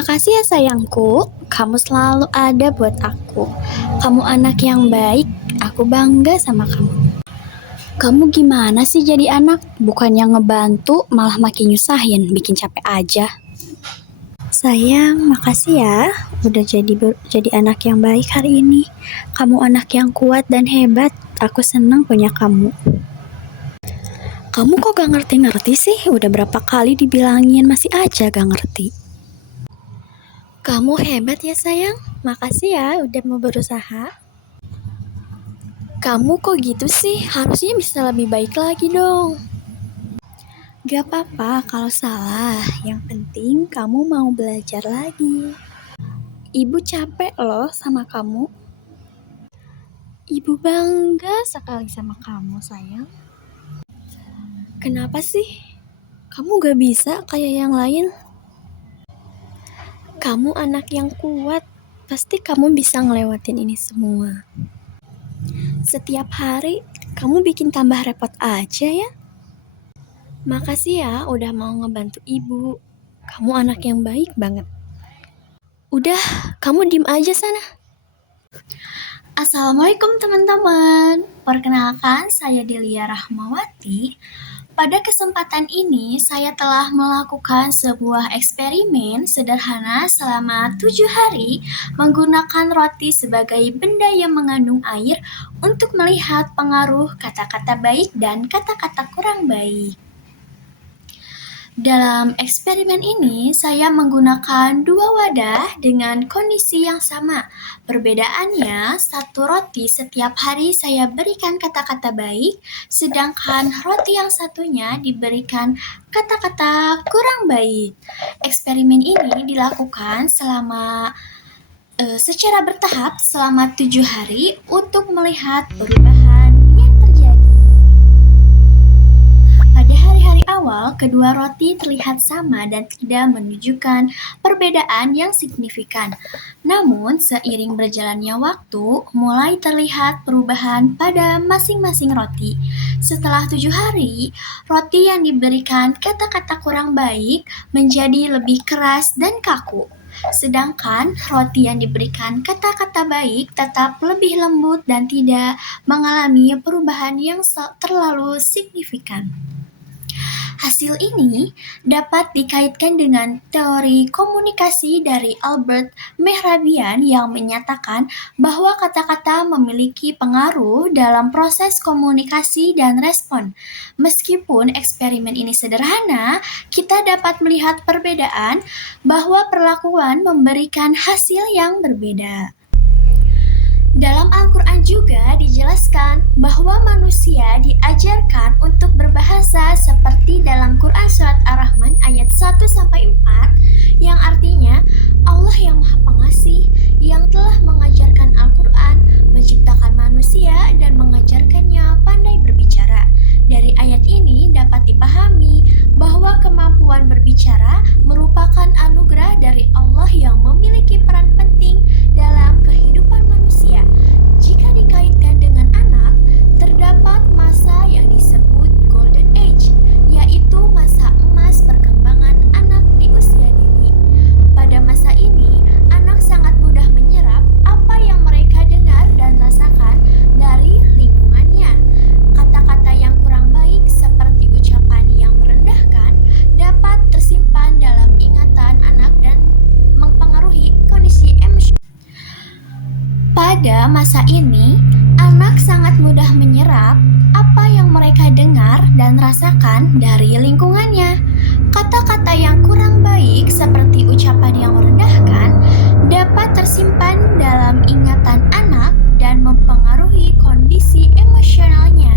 Makasih ya sayangku, kamu selalu ada buat aku. Kamu anak yang baik, aku bangga sama kamu. Kamu gimana sih jadi anak? Bukannya ngebantu, malah makin nyusahin, bikin capek aja. Sayang, makasih ya udah jadi anak yang baik hari ini. Kamu anak yang kuat dan hebat. Aku senang punya kamu. Kamu kok gak ngerti-ngerti sih? Udah berapa kali dibilangin masih aja gak ngerti. Kamu hebat ya sayang. Makasih ya udah mau berusaha. Kamu kok gitu sih? Harusnya bisa lebih baik lagi dong. Gak apa-apa kalau salah. Yang penting kamu mau belajar lagi. Ibu capek loh sama kamu. Ibu bangga sekali sama kamu sayang. Kenapa sih? Kamu gak bisa kayak yang lain? Kamu anak yang kuat. Pasti kamu bisa ngelewatin ini semua. Setiap hari kamu bikin tambah repot aja ya. Makasih ya udah mau ngebantu ibu. Kamu anak yang baik banget. Udah, kamu diem aja sana. Assalamualaikum teman-teman. Perkenalkan, saya Delia Rahmawati. Pada kesempatan ini, saya telah melakukan sebuah eksperimen sederhana selama 7 hari menggunakan roti sebagai benda yang mengandung air untuk melihat pengaruh kata-kata baik dan kata-kata kurang baik. Dalam eksperimen ini, saya menggunakan 2 wadah dengan kondisi yang sama. Perbedaannya, 1 roti setiap hari saya berikan kata-kata baik, sedangkan roti yang satunya diberikan kata-kata kurang baik. Eksperimen ini dilakukan secara bertahap selama 7 hari untuk melihat perubahan yang terjadi. Pada hari-hari awal, kedua roti terlihat sama dan tidak menunjukkan perbedaan yang signifikan. Namun, seiring berjalannya waktu, mulai terlihat perubahan pada masing-masing roti. Setelah 7 hari, roti yang diberikan kata-kata kurang baik menjadi lebih keras dan kaku. Sedangkan roti yang diberikan kata-kata baik tetap lebih lembut dan tidak mengalami perubahan yang terlalu signifikan. Hasil ini dapat dikaitkan dengan teori komunikasi dari Albert Mehrabian yang menyatakan bahwa kata-kata memiliki pengaruh dalam proses komunikasi dan respon. Meskipun eksperimen ini sederhana, kita dapat melihat perbedaan bahwa perlakuan memberikan hasil yang berbeda. Dalam Al-Quran juga dijelaskan bahwa manusia diajarkan untuk berbahasa seperti dalam Quran Surat Ar-Rahman ayat 1-4 yang artinya Allah yang Maha Pengasih yang telah mengajarkan Al-Quran, menciptakan manusia dan mengajarkannya pandai berbicara. Dari ayat ini dapat dipahami bahwa kemampuan berbicara merupakan anugerah dari Allah yang memiliki peran penting dalam kehidupan manusia. Jika dikaitkan dengan anak, terdapat masa yang disebut Golden Age, yaitu masa emas perkembangan anak di usia dini. Pada masa ini, anak sangat mudah menyerap apa yang mereka dengar dan rasakan dari lingkungannya. Kata-kata yang kurang baik seperti ucapan yang merendahkan dapat tersimpan dalam ingatan anak dan mempengaruhi kondisi emosional. Pada masa ini, anak sangat mudah menyerap apa yang mereka dengar dan rasakan dari lingkungannya. Kata-kata yang kurang baik seperti ucapan yang merendahkan dapat tersimpan dalam ingatan anak dan mempengaruhi kondisi emosionalnya,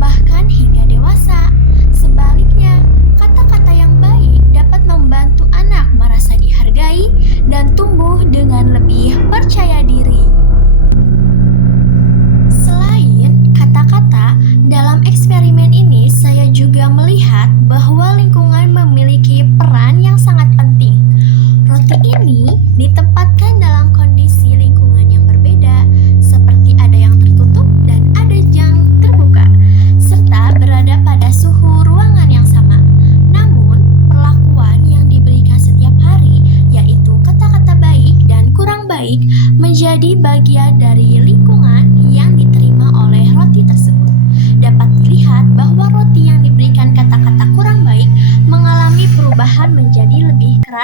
bahkan hingga dewasa. Sebaliknya, kata-kata yang baik dapat membantu anak merasa dihargai dan tumbuh dengan lebih percaya diri. Selain kata-kata, dalam eksperimen ini saya juga melihat bahwa lingkungan memiliki peran yang sangat penting. Roti ini ditempatkan dalam kondisi lingkungan yang berbeda, seperti ada yang tertutup dan ada yang terbuka, serta berada pada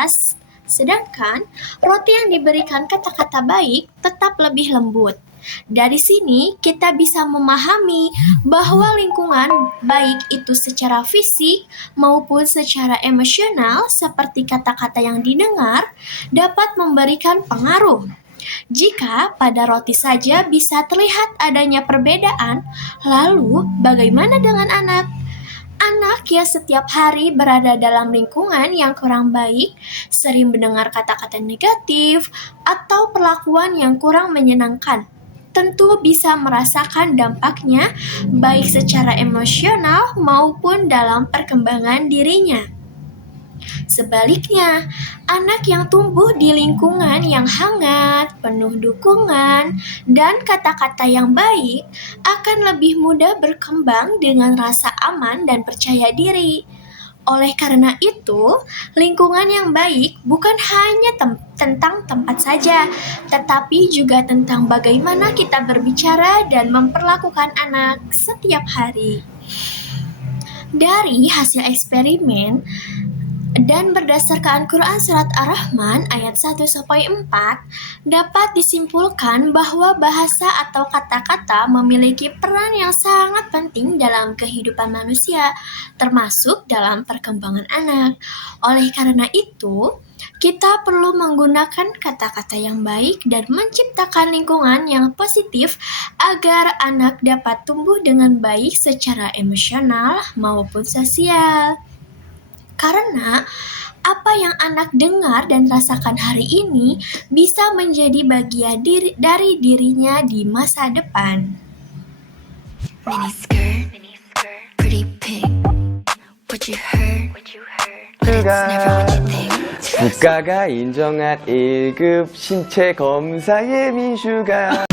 keras, sedangkan roti yang diberikan kata-kata baik tetap lebih lembut. Dari sini kita bisa memahami bahwa lingkungan baik itu secara fisik maupun secara emosional seperti kata-kata yang didengar dapat memberikan pengaruh. Jika pada roti saja bisa terlihat adanya perbedaan, lalu bagaimana dengan anak? Anak yang setiap hari berada dalam lingkungan yang kurang baik, sering mendengar kata-kata negatif, atau perlakuan yang kurang menyenangkan, tentu bisa merasakan dampaknya baik secara emosional maupun dalam perkembangan dirinya. Sebaliknya, anak yang tumbuh di lingkungan yang hangat, penuh dukungan, dan kata-kata yang baik akan lebih mudah berkembang dengan rasa aman dan percaya diri. Oleh karena itu, lingkungan yang baik bukan hanya tentang tempat saja, tetapi juga tentang bagaimana kita berbicara dan memperlakukan anak setiap hari. Dari hasil eksperimen dan berdasarkan Quran Surat Ar-Rahman ayat 1-4 dapat disimpulkan bahwa bahasa atau kata-kata memiliki peran yang sangat penting dalam kehidupan manusia, termasuk dalam perkembangan anak. Oleh karena itu, kita perlu menggunakan kata-kata yang baik dan menciptakan lingkungan yang positif agar anak dapat tumbuh dengan baik secara emosional maupun sosial. Karena apa yang anak dengar dan rasakan hari ini bisa menjadi bagian dari dirinya di masa depan. Mini skirt, pretty pink. What you heard, but it's never what you think. 국가가 인정한 1급 신체 검사의 민슈가